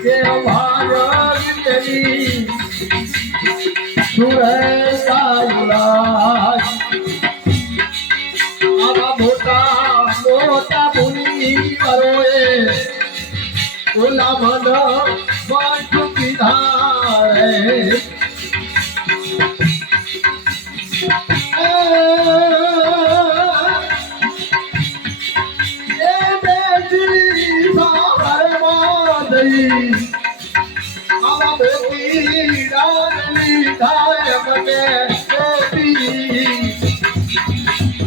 કે ભારત તેરી સુરતાયુરાજ આવા મોટા મોટા ભૂલી કરોએ ઓલા મન બાંધુ કીધા રે આવા મોતી રાની થાય મને મોતી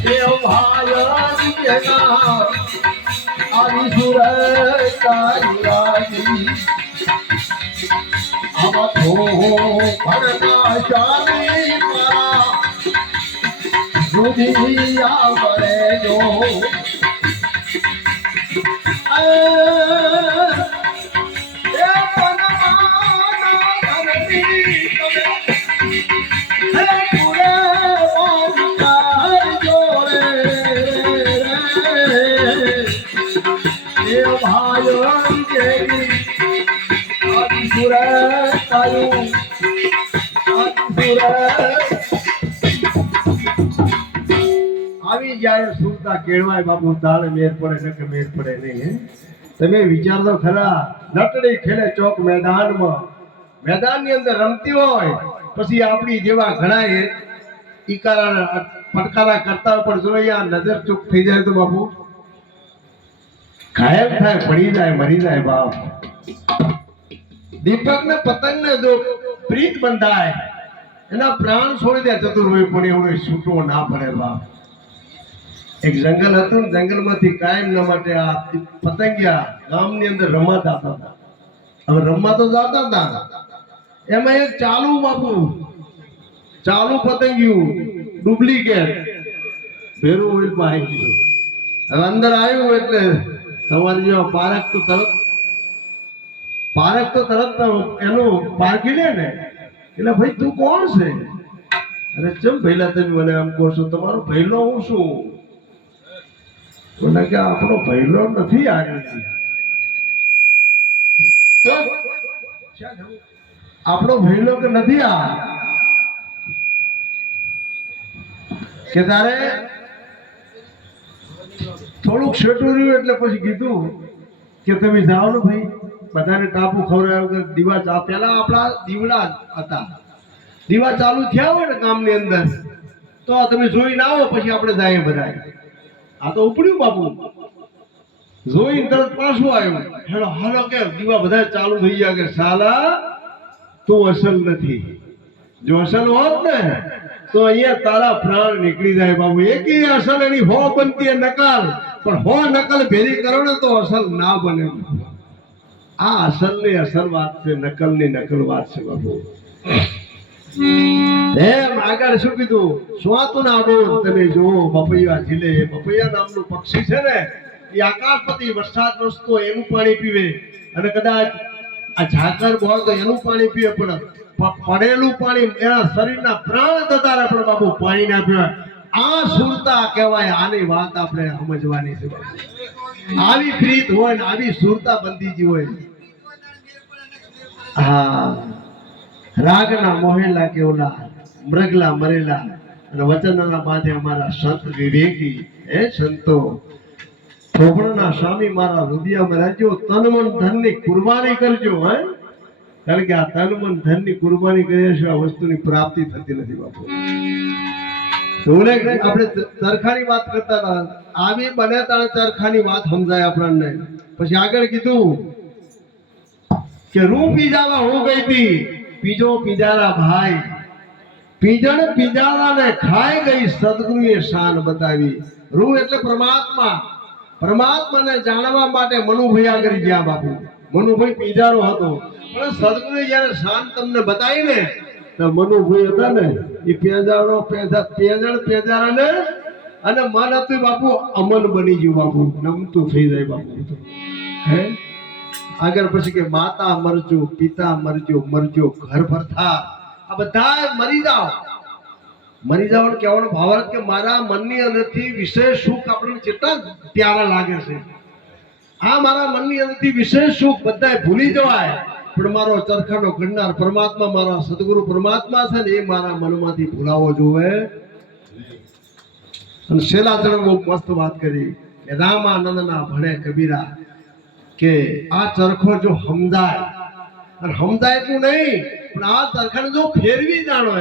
એ ભાઈ કેના આની સુરતાયુરાજી આવા થો ભરના ચાલી મારા દુનિયા મળે જો આવી જાય સુરતા કેળવાય બાપુ તાળ મેર પડે કે મેર પડે નહીં તમે વિચાર તો ખરા નટડી ખેલે ચોક મેદાનની અંદર રમતી હોય પછી આપણી જેવા ઘણા ઈકારા પડકારા કરતા હોય પણ જો અહીંયા નજર ચૂક થઈ જાય તો બાપુ ઘાયલ થાય પડી જાય મરી જાય બાપ દીપક ને પતંગ ને જો પ્રીત બંધાય એના પ્રાણ છોડી દે ચતુર્ભુજ પણ એવડો છૂટવો ના પડે બાપ એક જંગલ હતું જંગલમાંથી કાયમ ન માટે આ પતંગિયા ગામની અંદર રમાતા હતા હવે રમવા તો જતા હતા એમાં એક ચાલુ પતંગિયું ડુપ્લિકેટ ભેરું હોય પાઈ ગયું હવે અંદર આવ્યું એટલે તમારી જેવા પારક તો તરત એનું પારખી લે ને એટલે ભાઈ તું કોણ છે અરે ચમ ભૈલા તમે મને આમ કહો છો તમારો ભૈલો હું શું બોલે કે આપણો ભૈલો નથી આગળ આપણો ભૈલો કે નથી આ કે તારે થોડુંક છેટું રહ્યું એટલે પછી કીધું કે તમે જાઓ ને ભાઈ બધાને ટાપુ ખવડાવ્યું કે દીવા ચા પેલા આપણા દીવડા હતા દીવા ચાલુ થયા હોય ને ગામની અંદર તો તમે જોઈ ના આવો પછી આપણે જાય બધા આ તો ઉપડ્યું બાપુ જોઈને તરત પાછું આવ્યું હેલો હાલો કે દીવા બધા ચાલુ થઈ ગયા કે સાલા તું અસલ નથી જો અસલ હોત ને તો અહીંયા તારા પ્રાણ નીકળી જાય બાબુ એકી અસલ એની હો બનતી નકલ પણ હો નકલ ભેરી કરો ને તો અસલ ના બને આ અસલ ની અસલ વાત છે નકલ ની નકલ વાત છે બાબુ એમ આગળ શું કીધું સ્વાતું ના બોલ તમે જુઓ બપૈયા ઝીલે બપૈયા નામનું પક્ષી છે ને એ આકાશપતિ વરસાદ વરસતો એનું પાણી પીવે અને કદાચ આ ઝાકર બોલ તો એનું પાણી પીવે પણ પડેલું પાણી એના શરીરના પ્રાણ જતા રહે પણ બાપુ પાણી ના પીવે આ સુરતા કહેવાય આની વાત આપણે સમજવાની છે આવી પ્રીત હોય ને આવી સુરતા બંધીજી હોય હા રાગના મોહેલા કેવલા મૃગલા મરેલા અને વચનના બાધે અમારા સંત વિવેકી હે સંતો થોભણના સ્વામી મારા હૃદયમાં રહેજો તન મન ધન ની કુરબાની કરજો હે કારણ કે આ તન મન ધન ની કુરબાની કર્યા છે આ વસ્તુની પ્રાપ્તિ થતી નથી બાપુ આપણે ચરખાની વાત કરતા હતા આવી બને તાણે ચરખાની વાત સમજાય આપણને પછી આગળ કીધું કે રૂ પીજાવા હું ગઈ હતી પીજો પીજારા ભાઈ પીજણ પીજારાને ખાઈ ગઈ સદગુરુએ શાન બતાવી રૂ એટલે પરમાત્માને જાણવા માટે મનુભાઈ આગળ ગયા બાપુ મનુભાઈ પીજારો હતો પણ સદગુરુએ જ્યારે શાન તમને બતાવી ને તો મનુભાઈ હતા ને એ પેજારાને અને મન હતું બાપુ અમન બની ગયું બાપુ નમતું થઈ જાય બાપુ હે આગળ પછી કે માતા મરજો પિતા મરજો ઘર ભરતા આ બધા મરી જાઓ કહેવાનો ભાવાર્થ કે મારા મનની અંદરથી વિશેષ સુખ આપણને કેટલા પ્યારા લાગે છે આ મારા મનની અંદરથી વિશેષ સુખ બધાય ભૂલી જવાય, પણ મારો ચરખાનો ઘડનાર પરમાત્મા, મારા સદગુરુ પરમાત્મા છે ને, એ મારા મનમાંથી ભૂલાવો જોવે. અને છેલ્લા ચરણ બહુ મસ્ત વાત કરી કે રામાનંદના ભણે કબીરા કે આ ચરખો જો સમજાય, અને સમજાય એટલું નહીં, પણ આ ચરખાને જો ફેરવી જાણો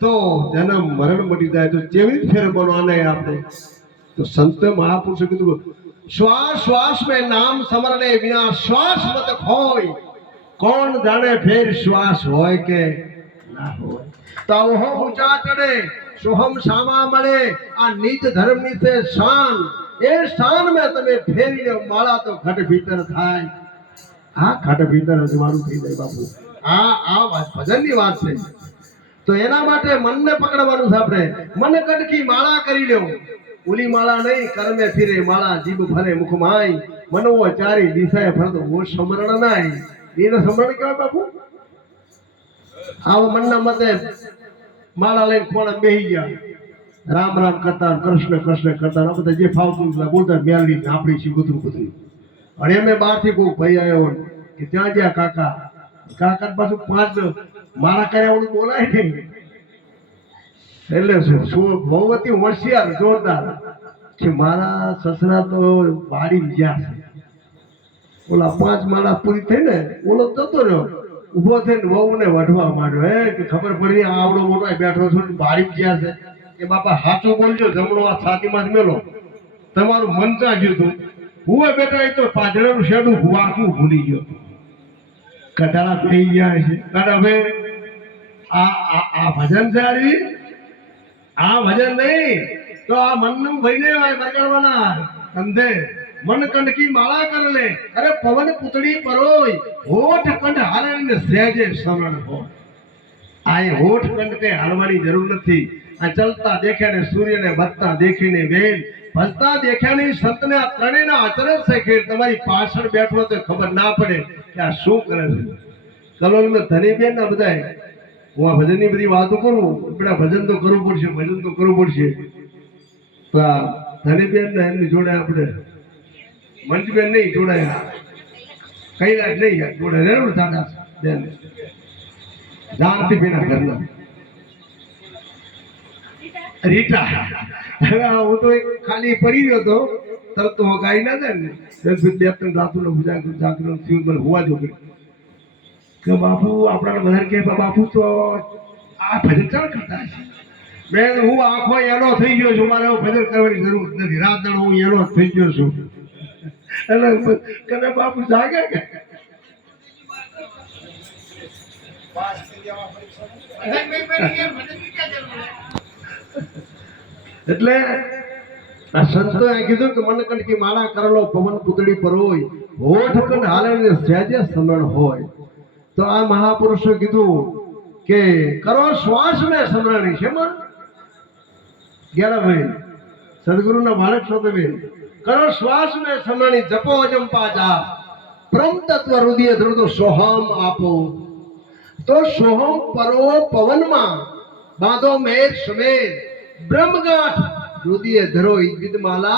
તો જન્મ મરણ મટી જાય. તો કેવી રીતે ફેરવવાનો આને આપણે? તો સંત મહાપુરુષે કીધું, શ્વાસ શ્વાસ में नाम समरणे बिना श्वास मत खोय, कौन जाने फिर श्वास होय के ना होय. तो ओहो ऊंचा चढ़े सोहम सामा મળે, આ નીચ ધર્મ ની તે શાન, એ શાન में તમે ફેરી લો માળા તો ઘટ ભીતર થાય. આ ઘટ ભીતર અજવાળું થઈ જાય બાપુ. આ ભજન ની વાત છે. તો એના માટે મનને પકડવાનું છે આપણે. મન કટકી માળા કરી લ્યો, ઓલી માળા નહીં, કર્મે ફિરે માળા જીભ ભરે મુખ માય, મનવો ચારી દિશાએ ફરતો ઓ સમરણ નાય. એને સમરણ કહેવાય બાપુ. આવો મનના મતે માળા લઈને કોણા બેહી ગયા, રામ રામ કરતા, કૃષ્ણ કૃષ્ણ કરતા, આ બધા જે ફાવતું બોલતા મેળવી આપણી શીખુતરું બધું. અને એમ બહારથી કોઈ ભાઈ આવ્યો કે ત્યાં જ્યાં કાકા કાકા પાછું 5 માળા કર્યા ઓલું બોલાય નહીં. એટલે શું ભગવતી હોશિયાર જોરદાર કે મારા સસરા તો વાડી ગયા છે. ઓલા 5 માળા પૂરી થઈ ને ઓલો જતો રહ્યો, ઉભો થઈને વહુને વઢવા માંડ્યો. હે કે ખબર પડી આવડો મોટો બેઠો છો, વાડી ગયા છે. કે બાપા સાચું બોલજો, જમણો આ છાતીમાં જ મેલો, તમારું મન ચા ગયું હતું. હું બેટા એ તો પાછળનું શેડું આખું ભૂલી ગયો. કટાળા થઈ ગયા છે. કારણ હવે આ ભજન છે, આ ભજન નહીં તો આ મનનું ભાઈને બગાડવાના કંધે. મન કંડકી માળા કર લે, અરે પવન પૂતળી પરોય, હોઠ કંઠ હાલને સહેજે સમરણ હોય. આ હોઠ કંઠ કે હાલવાની જરૂર નથી. આ ચલતા દેખ્યા ને સૂર્યને વધતા દેખીને વેલ, ભજતા દેખ્યા ની સંતને આ ત્રણેયના અચરજ છે ખેડ. તમારી પાછળ બેઠો તો ખબર ના પડે કે આ શું કરે છે. કલોલમાં ધની બેન ના બધાય હું આ ભજનની બધી વાતો કરું, બેટા ભજન તો કરવું પડશે, ભજન તો કરવું પડશે. તો આ ધનીબેન ને એમની જોડે આપણે મંજુબેન નહીં જોડાયા, કૈલાસ નહીં જોડાયા, દાદા બેન જાનતી બેના ઘરના રીટા. હવે હું તો ખાલી પડી ગયો હતો, તરત તો ગાઈ ના જાય ને 2-3 રાતોનો જાગરણ થયું, મને હોવા જો કે બાપુ આપણા બધા કે બાપુ તો આ ભજન ચાલ કરતા છે. બેન હું આખો એનો થઈ ગયો છું, મારે ભજન કરવાની જરૂર નથી. રાત દાડો હું એનો થઈ ગયો છું. એટલે કને બાપુ જાગે કે એટલે આ સંતોએ કીધું કે મન કંડકી માળા કરેલો પવન પૂતળી પરોય, હોઠ કંડ હાલે સહેજે સમરણ હોય. તો આ મહાપુરુષો કીધું કે કરો શ્વાસ મેં સમરણી છે. ભાઈ સદગુરુના બાળક છો તમે. કરો શ્વાસ મેં સમરણી, જપો અજંપા જાપ, પરમ તત્વ હૃદય ધરો સોહમ આપો. તો સોહમ પરો પવનમાં બાંધો મેર સમેર, બ્રહ્મગાંઠ हृदय धरो विद माला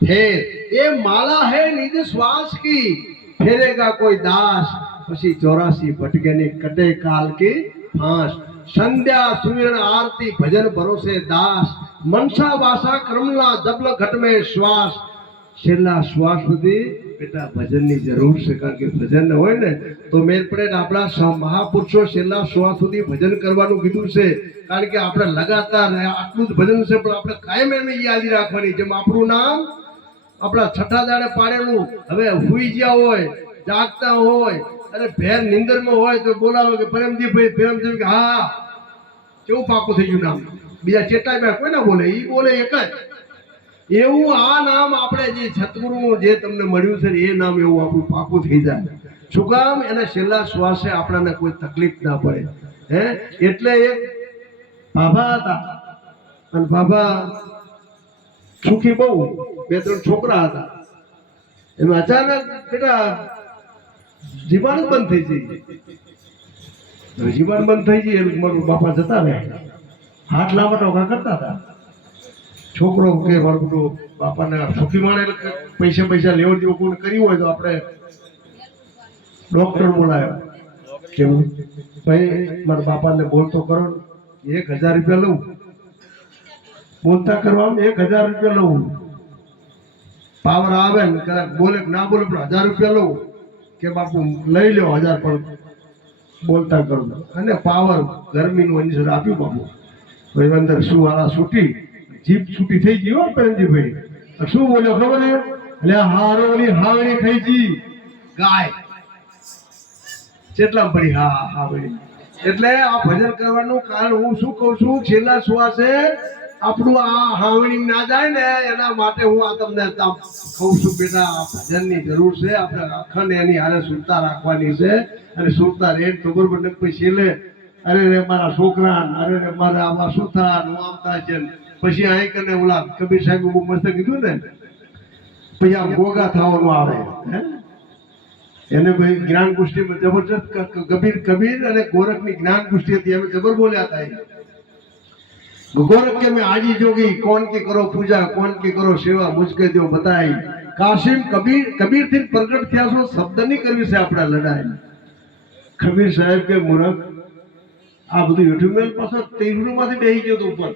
फेर. ये माला है निज श्वास की, फेरेगा कोई दास, पसी 84 भटके ने कटे काल की फांस. संध्या सुमिरन आरती भजन भरोसे दास, मनसा वासा क्रमला जबल घट में श्वास. છેલ્લા શ્વાસ સુધી બેટા ભજનની જરૂર છે. કારણ કે ભજન હોય ને તો મેળ પડે. આપણા મહાપુરુષો છેલ્લા શ્વાસ સુધી ભજન કરવાનું કીધું છે. કારણ કે આપણે લગાતાર આટલું જ ભજન છે, પણ આપણે કાયમ એને યાદ રાખવાની. જેમ આપણું નામ આપણા છઠ્ઠા દાડે પાડેલું, હવે હુઈ ગયા હોય, જાગતા હોય અને ભેર નિંદરમાં હોય તો બોલાવો કે પ્રેમજીભાઈ, પ્રેમજી, હા કેવું પાકું થઈ ગયું નામ. બીજા ચેટાઈ બે કોઈ ના બોલે, એ બોલે એક જ. એવું આ નામ આપણે જે સતગુરુનું જે તમને મળ્યું છે એ નામ એવું આપણું પાકું થઈ જાય. શું કામ? એના છેલ્લા શ્વાસે આપણને કોઈ તકલીફ ના પડે. હે એટલે એક બાબા હતા, અને બાબા સુખી બહુ, 2-3 છોકરા હતા. એમાં અચાનક બેટા જીવાણ બંધ થઈ ગઈ. જીવાણ બંધ થઈ ગઈ, મારું બાપા જતા રહ્યા. હાથ લાંબા ટોકા કરતા હતા. છોકરો કે મારું બધું બાપાને સુખી માણે એટલે પૈસા લેવડ દેવું કોણ કર્યું હોય તો આપણે ડોક્ટર બોલાયો કેવું ભાઈ મારા બાપાને બોલતો કરો 1000 રૂપિયા લઉં બોલતા કરવામાં 1000 રૂપિયા લઉં પાવર આવે ને કદાચ બોલે ના બોલે પણ 1000 રૂપિયા લઉં કે બાપુ લઈ લો 1000 પણ બોલતા કરો અને પાવર ગરમીનું અંજર આપ્યું બાપુ ભાઈ અંદર શું વાળા છૂટી જીપ છૂટી થઈ ગઈ હો પ્રેમજીભાઈ શું બોલ્યો ખબર છે એટલે હારોલી હાવણી થઈ ગઈ ગાય કેટલા પડી હા હાવણી એટલે આ ભજન કરવાનું કારણ હું શું કહું છું છેલ્લા શ્વાસે આપણું આ હાવણી ના જાય ને એના માટે હું આ તમને કહું છું બેટા આ ભજનની જરૂર છે આપણે અખંડ એની હારે સુરતા રાખવાની છે અને સુરતા રેડ તો બરોબર ને પછી છેલ્લે અરે રે મારા છોકરા અરે રે મારા આવા શું થાય હું આમ થાય છે પછી અહીં કરીને ઓલા કબીર સાહેબ બહુ મસ્ત કીધું ને પછી આમ ગોગા થવાનું આવે એને ભાઈ જ્ઞાન ગોષ્ઠીમાં જબરજસ્ત કબીર અને ગોરખની જ્ઞાન ગોષ્ઠી હતી એમ જબર બોલ્યા હતા गोरख के में आजी जोगी कौन की करो पूजा कौन की करो सेवा मुझके दो बताई काशिम कबीर थी प्रगट थया सो शब्द नहीं करवी से आपड़ा लड़ाई कबीर साहेब के मूर्ख आ બધું યુટ્યુબ મેલ પાછો તીરણમાંથી બેહી ગયો તો ઉપર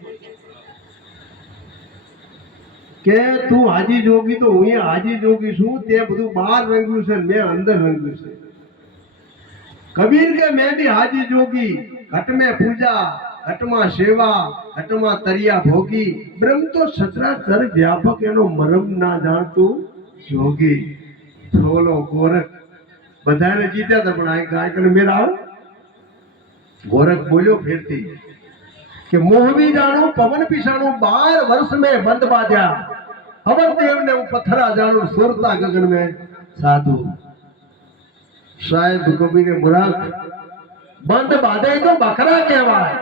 કે તું હાજી જોગી તો હું હાજી જોગી છું તે બધું બહાર રંગ્યું છે મેં અંદર રંગ્યું છે कबीर के मैं भी हाजी जोगी घट में पूजा घट में सेवा घट में तरिया भोगी ब्रह्म तो सचराचर व्यापक एनो मरम ना जानतू जोगी बोलो गोरख बधाने जीत्या था पण आ गाय कने मेरा आओ गोरख बोल्यो फिरती कि मोह भी जानो पवन पिसाणु 12 वर्ष में बंद बाध्या अवर देव ने पत्थरा जानो सुरता गगन में साधु साहेब कबीर मूर्ख बंद बाधे तो बकरा कहवाय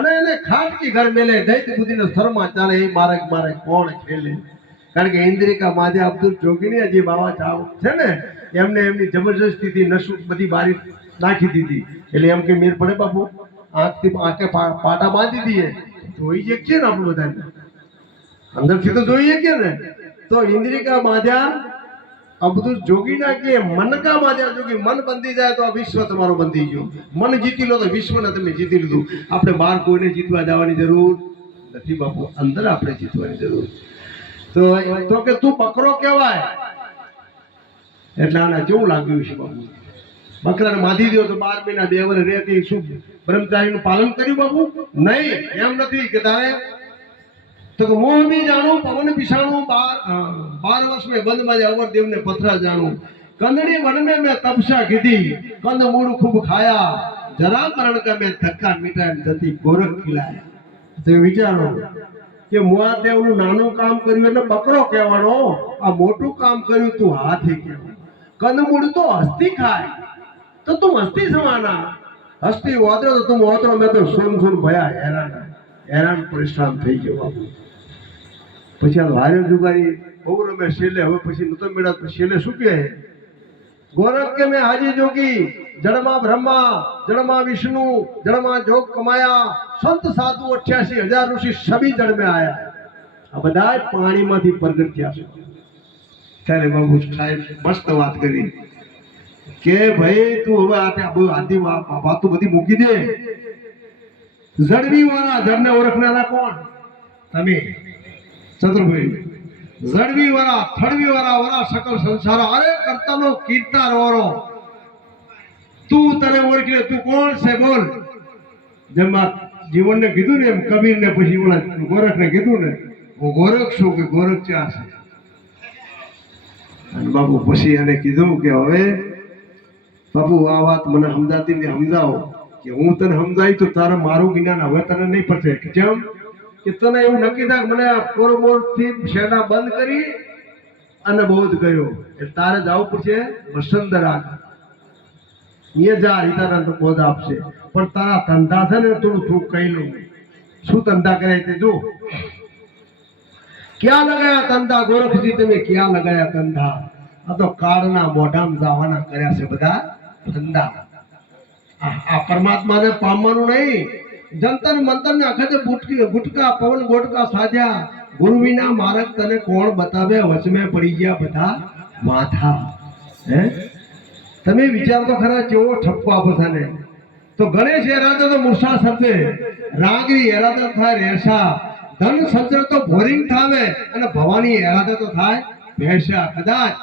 અને એને ખાટકી ઘર મેલે દૈત્ય બુદ્ધિનો સ્થળમાં ચાલે એ મારે કોણ ખેલે કારણ કે ઇન્દ્રિકા માધે અબ્દુલ જોગીની હજી બાવા ચાવ છે ને એમને એમની જબરજસ્તીથી નશુ બધી બારી નાખી દીધી એટલે એમ કે મેર પડે બાપુ આંખે પાટા બાંધી દઈએ જોઈ શકીએ ને આપણે બધાને અંદરથી તો જોઈએ કે ને તો ઇન્દ્રિકા બાંધ્યા અબ્દુલ જોગી ના કે મન કા બાંધ્યા જોગી મન બંધી જાય તો આ વિશ્વ તમારો બંધી ગયો મન જીતી લો તો વિશ્વને તમે જીતી લીધું આપણે બહાર કોઈને જીતવા જવાની જરૂર નથી બાપુ અંદર આપણે જીતવાની જરૂર તો કે તું બકરો કહેવાય એટલે આના કેવું લાગ્યું છે બાપુ બકરાને બાંધી દો તો 12 મહિના 2 વર્ષ રહેતી શું બ્રહ્મચારીનું પાલન કર્યું બાપુ નહીં એમ નથી કે તારે तो मोह भी जानो पवन पिसाणु 12 वर्ष में बंद माजे अवर देव ने पथरा जानो कंदड़ी वन में मैं तपस्या कीधी कंद मूड़ खूब खाया जरा करण का मैं धक्का मिटाय जती गोरख खिलाया तो विचारो કે મુઆ દેવનું નાનું કામ કર્યું એટલે બકરો કહેવાનો આ મોટું કામ કર્યું તું હાથી કહેવાનો કંદમૂળ તો હસ્તી ખાય તો તું હસ્તી સમાના હસ્તી વાદરો તો તું વાદરો મેં તો સુન ભયા હેરાન પરેશાન થઈ ગયો બાપુ પછી આ હાર્યો જુગારી બહુ રમે છેલ્લે હવે પછી નતો મેળા છેલ્લે શું કહે गोरख के में हाजी जोगी जड़मा ब्रह्मा जड़मा विष्णु जड़मा जोग कमाया संत साधु 88,000 ऋषि सभी जड़ में आया आ बधाय पानी मांथी प्रगट थया छे त्यारे बाबू साहेब मस्त बात करी के भाई तू હવે આદી વાતો બધી મૂકી દે જડવી વાળા જડને ઓળખનારા કોણ તમે ચતુરભાઈ जड़वी वाला थड़वी वाला सकल संसार अरे करता नो कीर्ता रोरो तू तने ओळखी तू कोण से बोल जमा जीवन ने कीधु ने कबीर ने પછી ઓલા ગોરખ ને કીધું ને હું ગોરખ છું કે ગોરખ ક્યાં છે અને બાપુ પછી એને કીધું કે હવે બાપુ આ વાત મને સમજાતી ને સમજાવો કે હું તને સમજાઈ તો તારે મારું જ્ઞાન હવે તને નહીં પડશે કેમ કે તને એવું નક્કી થાય મને આ કોરમોરથી શેડા બંધ કરી અને બૌદ્ધ ગયો એટલે તારે જવું પડશે વસંતરા ये जा इतारा तो बोध आपसे पर तारा धंधा से ने थोड़ा थूक कही लो शू धंधा करे थे जो क्या लगाया धंधा गोरख जी तुम्हें क्या लगाया धंधा आ तो कारणा मोढाम जावाना कर्या से बधा धंधा आ परमात्मा ने पामवानुं नहीं जंतर मंतर ने अखते गुटका पवन गोटका साध्या ગુરુ વિના માર્ગ તને કોણ બતાવે, વચમે પડી ગયા બધા માથા. હે તમે વિચાર તો ખરા કેવો ઠપકો આપો થાને. તો ગણેશ એરાદો તો મૂર્છા સર્જે, રાગરી એરાદો થાય રેસા, ધન સજ્જન તો ભોરિંગ થાવે અને ભવાની એરાદો તો થાય ભેસા. કદાચ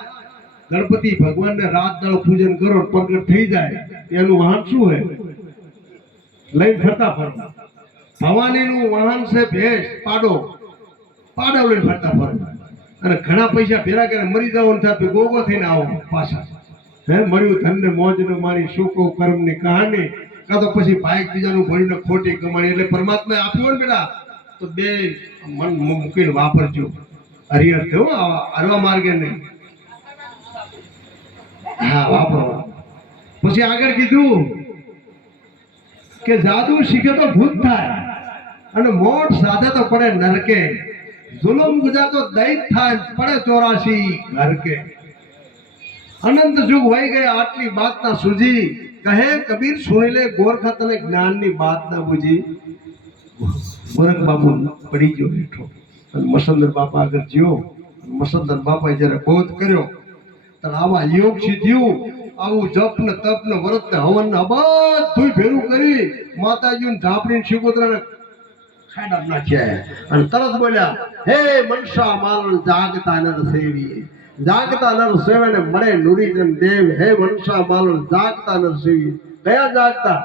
ગણપતિ ભગવાનને રાત દાળ પૂજન કરો પ્રગટ થઈ જાય એનું વાહન શું હોય? લઈ ફરતા ફરો. ભવાનીનું વાહન છે ભેંસ, પાડો લઈને ફરતા ફરો. અને ઘણા પૈસા ભેગા કરીને મરી જવાનું થાય ગોગો થઈને આવો પાછા. હે મળ્યું ધનને મોજને મારી સુખો કર્મની કહાની, કાં તો પછી ભાઈ બીજાનું ભણીને ખોટી કમાણી. એટલે પરમાત્માએ આપ્યું ને બેટા તો બે મન મૂકીને વાપરજો. હરિહર થયો હરવા માર્ગે નહીં. હા વાપરો. પછી આગળ કીધું કે જાદુ શીખે તો ભૂત થાય અને મોટ સાધે તો પડે નરકે, જુલમ ગુજા તો દૈત થાય પડે 84 નરકે. અનંત યુગ વહી ગયા આટલી બાત ના સૂજી, કહે કબીર સુણી લે ગોરખા તને જ્ઞાનની બાત ના બુજી. ગોરખ બાપુ પડી ગયો બેઠો અને મસંદર બાપા આગળ જ્યો. મસંદર બાપાએ જયારે બોધ કર્યો ત્યારે આવા યોગ સિદ્ધિયું, આવું જપ ને તપ ને વ્રત ને હવન ને બધું ભેરું કરી માતાજી ને ઝાપડી શિકોતરાને ખાડા નાખ્યા. અને તરત બોલ્યા, હે મનસા માલ જાગતા નર સેવી, જાગતા નર સેવે ને મળે નુરીજન દેવ. હે મનસા માલ જાગતા નર સેવી. કયા જાગતા?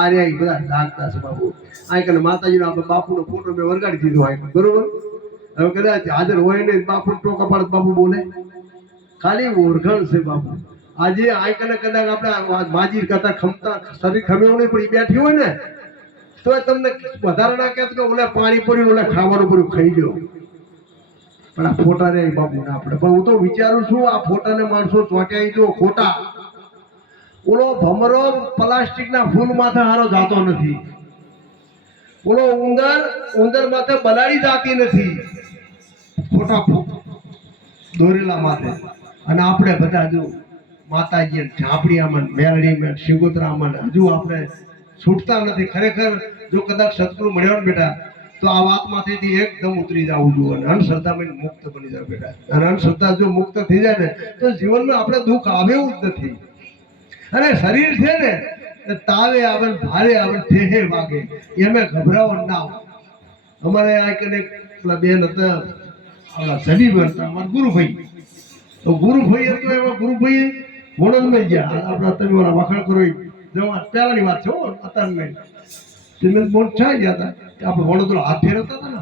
આર્યા બધા જાગતા છે બાપુ. આ કને માતાજી નો બાપુનો ફોટો મેં વરગાડી દીધો આ બરોબર. હવે કદાચ હાજર હોય ને બાપુ ટોકા પાડ બાપુ બોલે, ખાલી ઓળખણ છે બાપુ. આજે આ કને કદાચ આપણે માજી કરતા ખમતા શરીર ખમેવું નહીં પણ બેઠી હોય ને તો તમને વધારે ના કહેતો કે ઓલે પાણી પડ્યું ઓલે ખાવાનું પડ્યું ખાઈ ગયો. પણ આ ફોટા રે બાપુ ના પડે. પણ હું તો વિચારું છું આ ફોટાને માણસો ચોંટ્યા જો ખોટા. ઓલો ભમરો પ્લાસ્ટિક ના ફૂલ માથે હારો જાતો નથી, ઓલો ઉંદર માથે બલાડી જાતી નથી ખોટા દોરેલા માથે. અને આપણે બધા જો માતાજી ઝાપડીયામાં મેલડીમાં શિગોતરામાં હજુ આપણે છૂટતા નથી. ખરેખર જો કદાચ સત્પુર મળ્યો ને બેટા તો આ વાતમાંથી એકદમ ઉતરી જવું જોઈએ અને અંધશ્રદ્ધામાં મુક્ત બની જાય બેટા. અને અંધશ્રદ્ધા જો મુક્ત થઈ જાય ને તો જીવનમાં આપણે દુઃખ આવેવું જ નથી. અને શરીર છે ને તાવે આવે ભારે આવે ઠેહે વાગે એમે ગભરાવા ના હોય. અમારે આ કને પેલા બેન હતા આપણા જડીબ હતા અમારા ગુરુભાઈ. તો ગુરુભાઈ હતો એમાં ગુરુભાઈ વણંદમાં ગયા. આપણા તમે ઓલા વખાણ કરો જવા પહેલાની વાત છે અત્યારે નહીં. તમે મોટ છાઈ ગયા હતા આપણે વડોદરા હાથ ફેરવતા હતા ને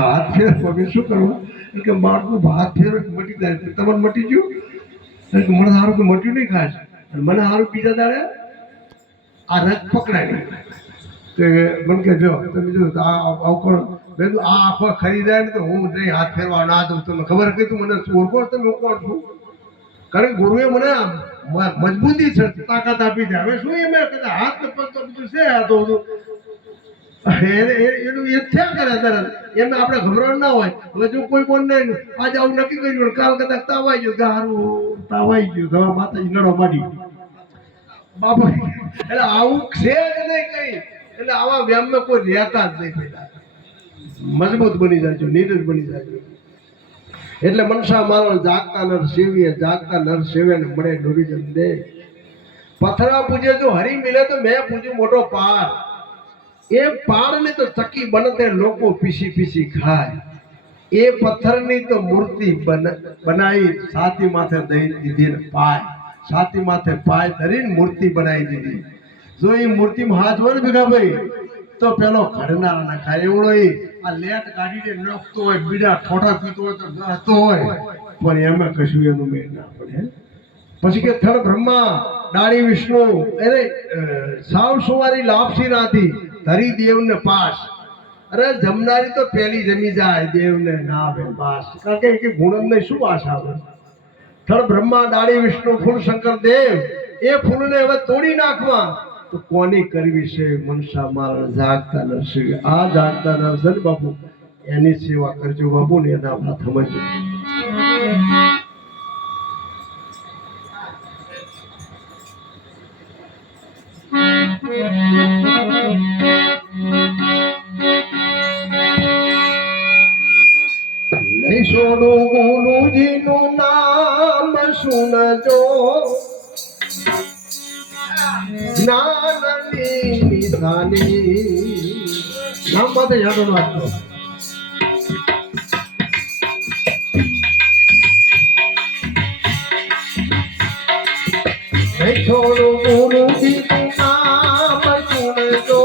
હાથ ફેરવ શું કરવું કે બાળકનું હાથ ફેરવ મટી જાય. તમને મટી ગયું મને સારું કોઈ મટ્યું નહીં ખાસ મને સારું બીજા દાડે આ રથ પકડાય કે મને કે જો તમે જો આ આખો ખરીદાય ને તો હું નહીં હાથ ફેરવા ના દઉં. તમને ખબર હતી તું મને ઓળખો તમે કોણ છું? કારણ કે ગુરુએ મને મજબૂતી છે તાકાત આપી છે. હવે શું એમ કદાચ હાથ ને પગ તો બધું છે આ તો બધું એનું એ થયા કરે તરત એમ આપણે ગભરાણ ના હોય. હવે જો કોઈ કોણ નહીં આજે આવું નક્કી કર્યું કાલ કદાચ તાવાઈ ગયું સારું તાવાઈ ગયું દવા માતાજી લડો માંડી બાપા. એટલે આવું છે કે નહીં કઈ એટલે આવા વ્યાયામમાં કોઈ રહેતા જ નહીં પેલા. મજબૂત બની જાય નીરજ બની જાય. એટલે મનસા મારો જાગતા નર સેવીએ, જાગતા નર સેવે ને મળે ડોરીજન દે. પથરા પૂજે જો હરી મિલે તો મેં પૂજ્યું મોટો પાર. એ પાર ને તો ચકી બનતે લોકો પીસી પીસી ખાય. એ પથ્થરની તો મૂર્તિ બનાવી છાતી માથે દઈ દીધી ને પાય. છાતી માથે પાય ધરીને મૂર્તિ બનાવી દીધી. જો એ મૂર્તિમાં હાથ હોય ને ભેગા ભાઈ તો પેલો ઘડનાર ના ખાય એવડો એ આ લેટ કાઢીને નખતો હોય બીજા ઠોઠા પીતો હોય તો નહતો હોય પણ એમાં કશું એનું મેળ ના પડે. પછી કે થડ બ્રહ્મા ડાળી વિષ્ણુ અરે સાવ સુવારી લાપસી નાથી ધરી દેવને પાસ. અરે જમનારી તો પેલી જમી જાય દેવને ના આવે પાસ. કારણ કે ગુણન ને શું આશા આવે? થડ બ્રહ્મા ડાળી વિષ્ણુ ફૂલ શંકર દેવ એ ફૂલને હવે તોડી નાખવા તો કોની કરવી છે? મનસા મારા જાગતા નરસિંહ. આ જાગતા નરસિંહ બાપુ એની સેવા કરજો બાપુ ને એના આપણા સમજો. સુનજો જ્ઞાનની નિશાની નામ માટે યાદ રાખજો થોડું ગુરુજી નું નામ સુનજો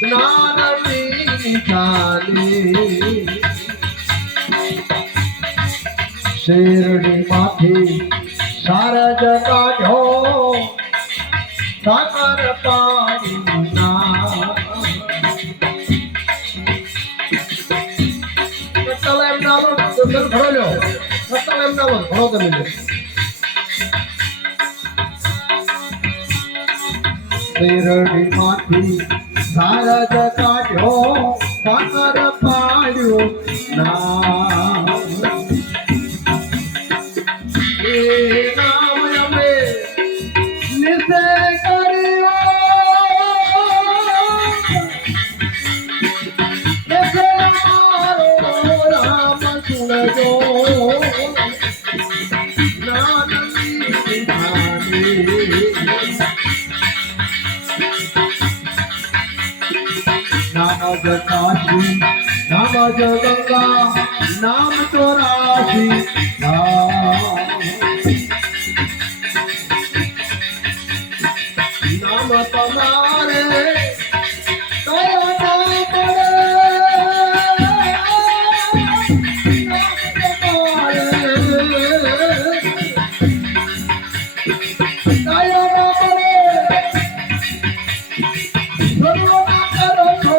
જ્ઞાનની નિશાની શેરડી માંથી સારજ કાઢ્યો સાકર પાડી ના એમ નામ ઘડો લ્યો એમ નામ ઘડો તમે શેરડી માંથી સારજ કાઢ્યો સાકર પાડ્યો ના નામ અમે નિશે કર્યો રામ સુનજો નામ જકાશી નામ જગંગા નામ ચોરાશી નામ તમારે કયો નામ પડે નામ તમારે કયો નામ પડે સર્વ કરો છો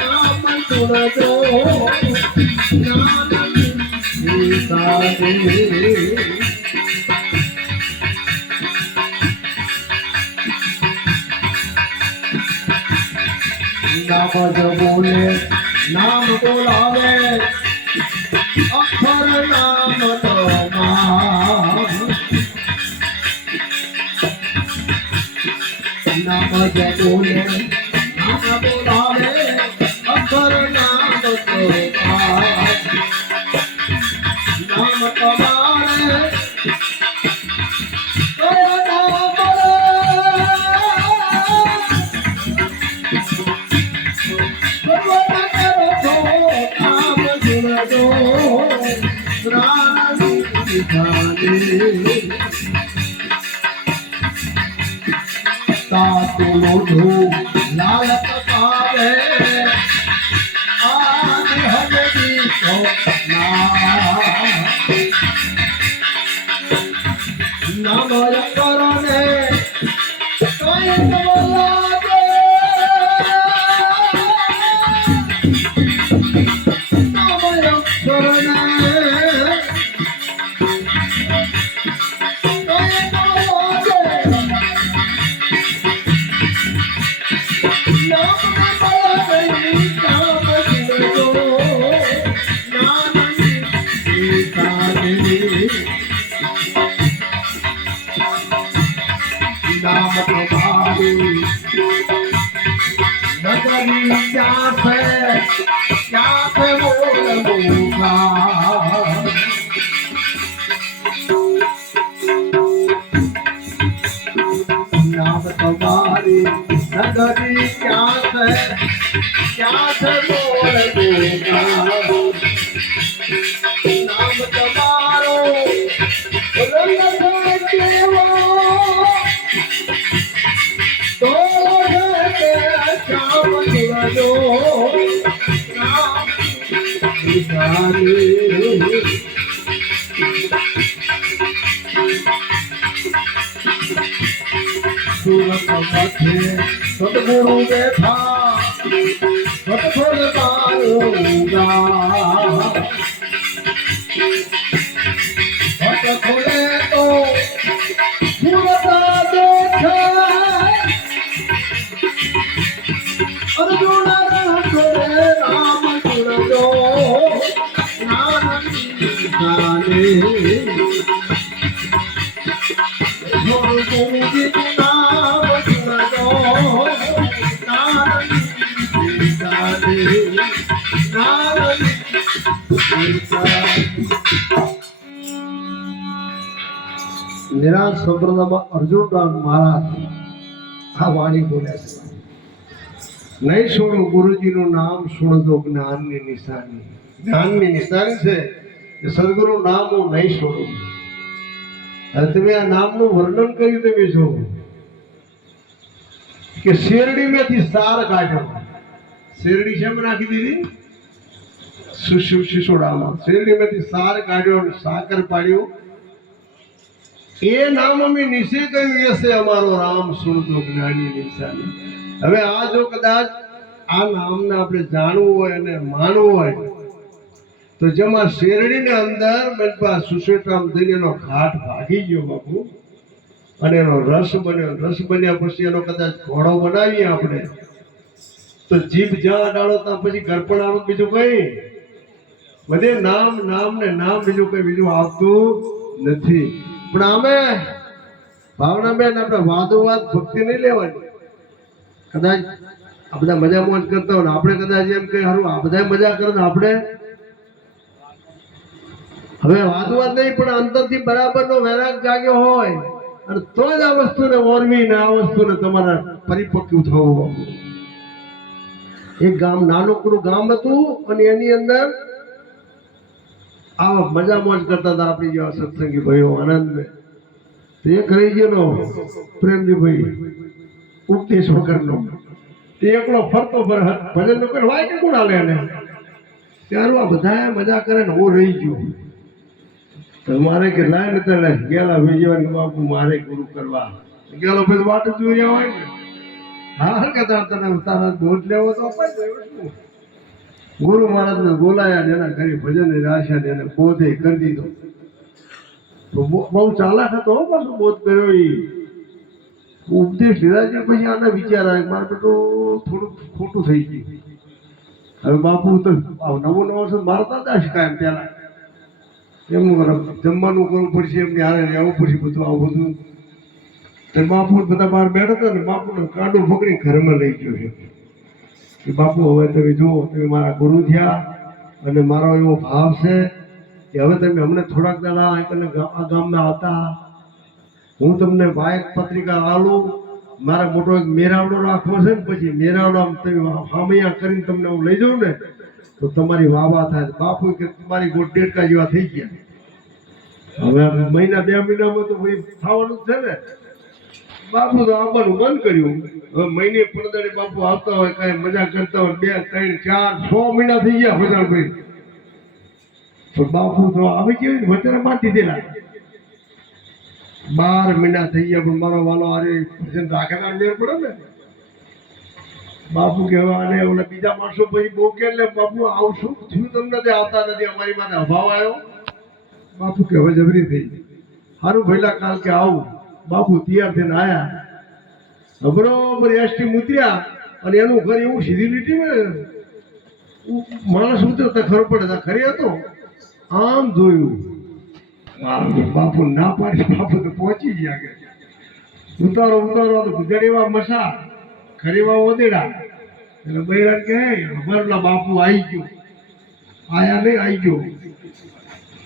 નામ સુનજો જ્ઞાનની નિશાની નામ જ બોલે નામ બોલાવે અક્ષર નામ નામ જ બોલે નામ બોલાવે અક્ષર નામ નામ તમારે લાલ પાવે આદિ હમદી નામ કરને કઈ લાગે નામ કરને नाम तुम्हारी नगरी क्या पे बोलूंगा नाम तुम्हारी नगरी क्या से बोलूंगा नाम तुम्हारो सतगुरु बैठा सतगुरु पाऊंगा खोले तो अर्जुन राम सुनजो गुरुजी नाम सुनजो नाम નિરાંત સંપ્રદાયમાં અર્જુનદાસ મહારાજ આ વાણી બોલ્યા છે. નહીં છોડો ગુરુજીનું નામ, છોડો જ્ઞાનની નિશાની. જ્ઞાનની નિશાની છે કે સદગુરુ નામ હું નહીં છોડું. હવે તમે આ નામનું વર્ણન કર્યું તમે જો કે શેરડીમાંથી સાર કાઢ્યો. શેરડી શેમ નાખી દીધી? શિશોડામાં શેરડીમાંથી સાર કાઢ્યો અને સાકર પાડ્યું. એ નામ અમે નિશે કહ્યું, એ છે અમારો રામ, સુણતો જ્ઞાની નિશાની. હવે આ જો કદાચ આ નામને આપણે જાણવું હોય અને માનવું હોય તો જેમાં શેરડીને અંદર બનપા સુસેટામ દઈને એનો ઘાટ ભાગી ગયો બાપુ, અને એનો રસ બન્યો. રસ બન્યા પછી એનો કદાચ ઘોડો બનાવીએ આપણે તો જીભ જ્યાં અડાડો ત્યાં પછી ગરપણ આવે. બીજું કઈ બધે નામ નામ ને નામ, બીજું કઈ બીજું આવતું નથી. પણ આમે ભાવનાબેન આપણે વાદોવાદ ભક્તિ નહીં લેવાની. કદાચ આ બધા મજા મોજ કરતા હોય ને આપણે કદાચ એમ કઈ સારું આ બધા મજા કરે ને આપણે હવે વાદોવાદ નહીં, પણ અંતરથી બરાબરનો વૈરાગ જાગ્યો હોય અને તો જ આ વસ્તુને ઓરવી ને આ વસ્તુને તમારે પરિપક્વ થવું. એક ગામ નાનકડું ગામ હતું અને એની અંદર આવા મજા મોજ કરતા હતા આપણી જેવા સત્સંગી ભાઈઓ આનંદ. એક રહી ગયેલો પ્રેમજીભાઈ ઉપદેશ વગરનો, તે એકલો ફરતો ભજન નો કરે વાય કે કોણ હાલે એને ત્યારું આ બધા મજા કરે ને હું રહી ગયો. તો મારે કે લાય ને તને ગેલા ભાઈ બાપુ મારે ગુરુ કરવા ગેલો ભાઈ વાટ જોઈ હોય ને હા કે તને તારા ભોજ લેવો તો અપાઈ જાય. ગુરુ મહારાજ ને બોલાયા ને એના ઘરે ભજન રાખ્યા ને એને બોધે કરી દીધો. તો બહુ ચાલાક હતો પાછું બોધ કર્યો. એ ઉપદેશ લીધા છે પછી આના વિચાર આવે મારે બેટું થોડું ખોટું થઈ ગયું. હવે બાપુ તો નવો નવો છે મારતા હતા કાયમ પેલા એમનું જમવાનું કરવું પડશે, એમની હારે રહેવું પડશે, બધું આવું બધું. તો બાપુ બધા બહાર બેઠા હતા ને બાપુને કાંડું પકડી ઘરમાં લઈ ગયો છે કે બાપુ હવે તમે જુઓ તમે મારા ગુરુ થયા અને મારો એવો ભાવ છે કે હવે તમે અમને થોડાક દાડા આ ગામમાં આવતા હું તમને વાયક પત્રિકા આલું. મારે મોટો એક મેરાવડો રાખવો છે ને પછી મેરાવડો તમે હામૈયા કરીને તમને હું લઈ જાઉં ને તો તમારી વાવા થાય. બાપુ કે તમારી ગોટ ડેડકા જેવા થઈ ગયા. હવે મહિના 2 મહિનામાં તો ભાઈ થવાનું જ છે ને. બાપુ તો આવવાનું બંધ કર્યું. હવે મહિને પડદાડે બાપુ આવતા હોય કઈ મજા કરતા હોય 2, 3, 4, 6 મહિના થઈ ગયા ભજાણભાઈ. પણ બાપુ તો આવી ગયો વચને બાંધી દીધેલા. 12 મહિના થઈ ગયા પણ મારો વાલો આરે ભજન રાખેલા મેર પડે ને. બાપુ કહેવા અને ઓલા બીજા માણસો પછી બહુ કે બાપુ આવું શું થયું તમને તે આવતા નથી, અમારી માથે અભાવ આવ્યો. બાપુ કે હવે જબરી થઈ સારું ભઈલા કાલ કે આવું. બાપુ તૈયાર થઈને આયા બરોબર એસટી ઉતર્યા અને એનું ઘર એવું સીધી લીટી માણસ ઉતરતા ખબર પડે ખરી હતો. આમ જોયું બાપુ ના પાડી બાપુ તો પહોંચી ગયા કે ઉતારો ઉતારો તો ગુજરેવા મસા ખરીવા ઓદેડા એટલે બૈરાન કે બરલા બાપુ આવી ગયો. આયા નહીં આવી ગયો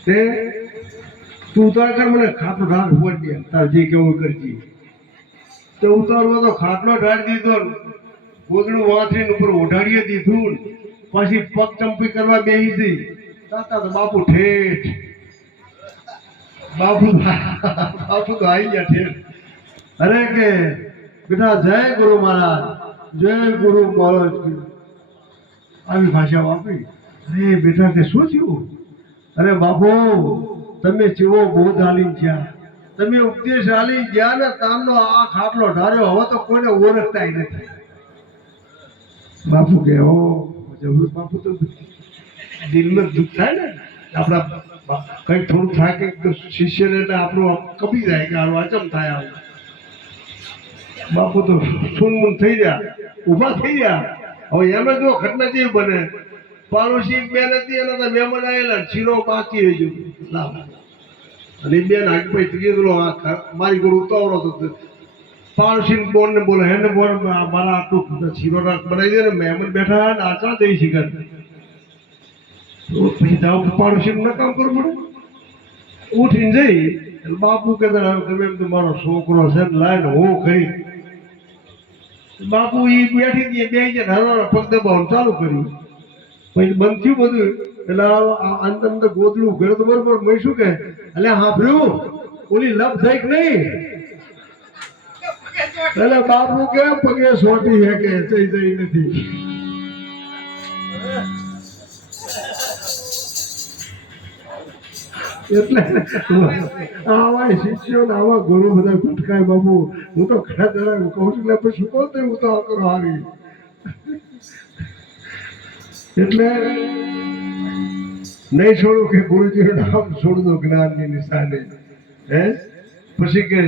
તે તું ઉતાર કર મને ખાટલો ઢાળ ઉપર દે તાર જે કેવું કરજી. તો ઉતારવો તો ખાટલો ઢાળી દીધો, ગોદડું વાંથરીને ઉપર ઓઢાડીએ દીધું, પછી પગ ચંપી કરવા બેસી ગઈ. તાતા તો બાપુ ઠેઠ બાપુ તો આવી ગયા ઠેઠ. અરે કે બેટા જય ગુરુ મહારાજ, જય ગુરુ મહારાજ આવી ભાષા વાપરી. અરે બેટા કે શું થયું? અરે બાપુ તમે જેવો બોધ હાલી ગયા, તમે ઉપદેશ હાલી ગયા ને તામનો આ ખાટલો ઢાર્યો હવે તો કોઈને ઓળખતા નથી. બાપુ કે ઓ જબરું. બાપુ તો દિલમાં દુઃખ થાય ને આપણા કઈ થોડું થાય કે શિષ્યને એટલે આપણું કપી જાય કે આનું અચમ થાય. આવું બાપુ તો સુનમુન થઈ ગયા, ઊભા થઈ ગયા. હવે એમ જો ઘટના જેવી બને પાડોશી બેન હતી એના તો મહેમાન આવેલા શીરો બાકી રહી ગયો અને બેન આગળ ત્રીજો મારી ગુરુ ઉતાવળો તો પાડોશી બોન ને બોલે હેને બોલ મારા આટલું શીરો બનાવી દે ને મહેમાન બેઠા ને આચા જઈ શીખર પછી જાવ પાડોશી ન કામ કરવું પડે. ઉઠીને જઈ એટલે બાપુ કહેતા હવે તમે એમ તો મારો છોકરો છે ને લાઈને હું કરી બાપુ ઈ બેઠી હતી બે જણ હરવાના પગ દબાવવાનું ચાલુ કર્યું પછી બંધ થયું બધું એટલે અંદર ગોદડું ઘરે તો બરોબર મેં શું કે એટલે હાંભળ્યું ઓલી લપ થઈ કે નહીં એટલે બાપુ કે પગે સોટી હે કે જઈ નથી એટલે આવા શિષ્યો ને આવા ગુરુ બધા ભટકાય બાપુ હું તો ઘણા જણા કહું છું એટલે પછી શું કહું હું તો આ કરો આવી એટલે નહીં છોડું કે ગુરુજીનું નામ છોડ દો જ્ઞાનની નિશાને હે પછી કે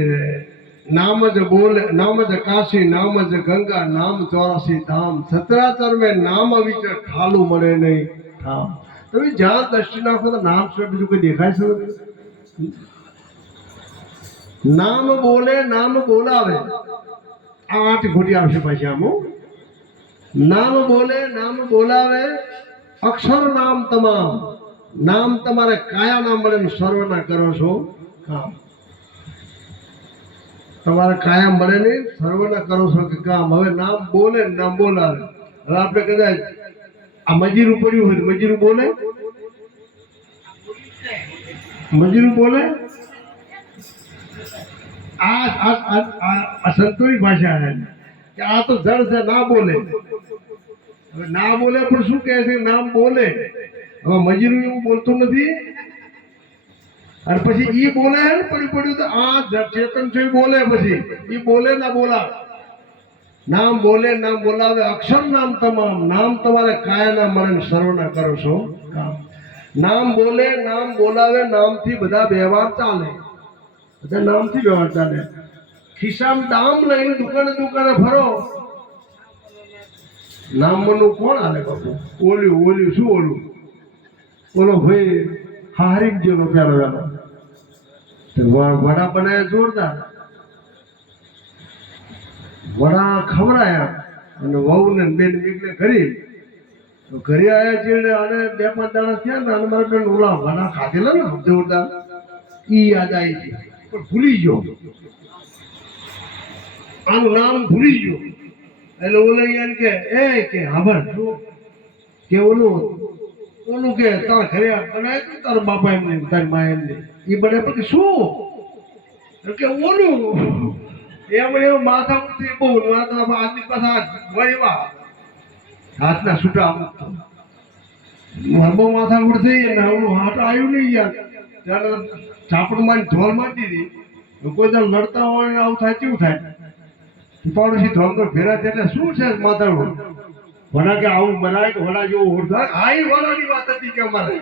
નામ જ બોલે નામ જ કાશી નામ જ ગંગા નામ 84 ધામ સચરાચર મેં નામ વિચ ઠાલું મળે નહીં ઠામ તમે જ્યાં દ્રષ્ટિ નાખો તો નામ સિવાય બીજું કોઈ દેખાય છે નામ બોલે નામ બોલાવે આ 8 ઘોટી આવશે પાછી આમ નામ બોલે નામ બોલાવે અક્ષર નામ તમામ નામ તમારે કાયા નામ મળે ને સર્વના કરો છો કામ તમારે કાયા મળે નહીં સર્વના કરો છો કે કામ હવે નામ બોલે નામ બોલાવે હવે આપણે કદાચ આ મજીરું પડ્યું હોય મજીરું બોલે મજીરું બોલે આ સંતોની ભાષા છે કે આ તો જળ છે ના બોલે હવે ના બોલે પણ શું કહે છે નામ બોલે હવે મજીરું એવું બોલતું નથી અને પછી ઈ બોલે ને પડ્યું તો આ ચેતન છે બોલે પછી ઈ બોલે ના બોલાવે નામ બોલે નામ બોલાવે અક્ષર નામ તમામ નામ તમારે કાયાના મળે સર્વના કરો છો કામ નામ બોલે નામ બોલાવે નામથી બધા વ્યવહાર ચાલે બધા નામથી વ્યવહાર ચાલે ખિસ્સામાં દામ લઈને દુકાને ફરો નામનું કોણ આલે બાપુ ઓલ્યું શું ઓલું ઓલો ભાઈ હારી જેવો પ્યારો વડા બનાવ્યા જોરદાર વડા ખવડાયા અને વહુ ને બેન નીકળે ઘરે આવ્યા ચીડે અને 2-5 દાડા થયા ને અને મારા બેન ઓલા વડા ખાધેલા ને જોરદાર ઈ યાદ આવી ગઈ પણ ભૂલી ગયો આનું નામ ભૂલી ગયો એટલે ઓલા યાર કે હાબર કે ઓલું કે તારા ઘરે બનાવ્યું તારા બાપા એમને તારી મા એમને એ બને પછી શું કે ઓલું એમ માથા ઉઠી બહુ આદમી પાછા વળવા હાથના છૂટા બહુ માથા ઉઠી ને હાથ આવ્યું નહીં યાર ત્યારે ચાપડ મારી ઢોલ મારી દીધી કોઈ તો લડતા હોય ને આવું થાય કેવું થાય પાડોશી ઢોલ તો ભેરા છે એટલે શું છે માથા વડા કે આવું બનાવે કે વડા જેવું ઓળખાય આ વડાની વાત હતી કે અમારે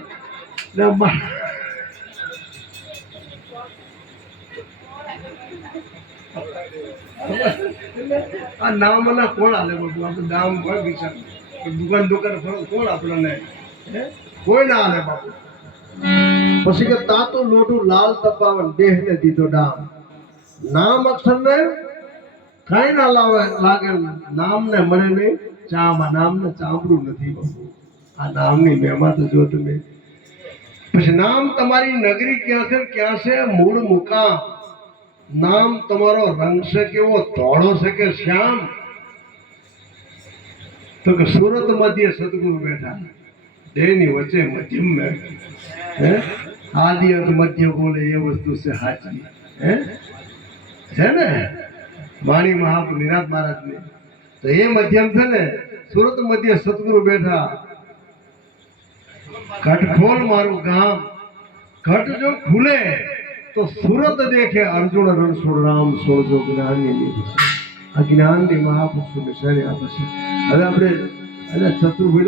આ નામ ના કોણ આલે બધું આપણે નામ દુકાન ફરો કોણ આપણને કોઈ ના આલે બાપુ પછી કે તાતો લોટું લાલ તપાવન દેહ ને દીધો ડામ નામ અક્ષર ને કઈ ના લાગે નામ ને મળે નહીં ચામાં નામ ને ચાંપડું નથી બાપુ આ નામની મહેમા તો જો તમે પછી નામ તમારી નગરી ક્યાં છે મૂળ મુકામ નામ તમારો રંગ છે કેવો ધોળો છે કે શ્યામ તો કે સુરત મધ્ય સદગુરુ બેઠા દેની વચ્ચે મધ્યમ હે આદિ અંત મધ્ય બોલે એ વસ્તુ છે સાચી હે છે ને વાણી મહાપુર નિરાત મહારાજ ને તો એ મધ્યમ છે ને સુરત મધ્ય સદગુરુ બેઠા ઘટ ખોલ મારું ગામ ઘટ જો ખુલે તો સુરત દેખે અર્જુન રણછોડ રામ સોળજો જ્ઞાનની આ જ્ઞાનની મહાપુરુષોની શૈલી આપે છે હવે આપણે ચતુર્ભુજ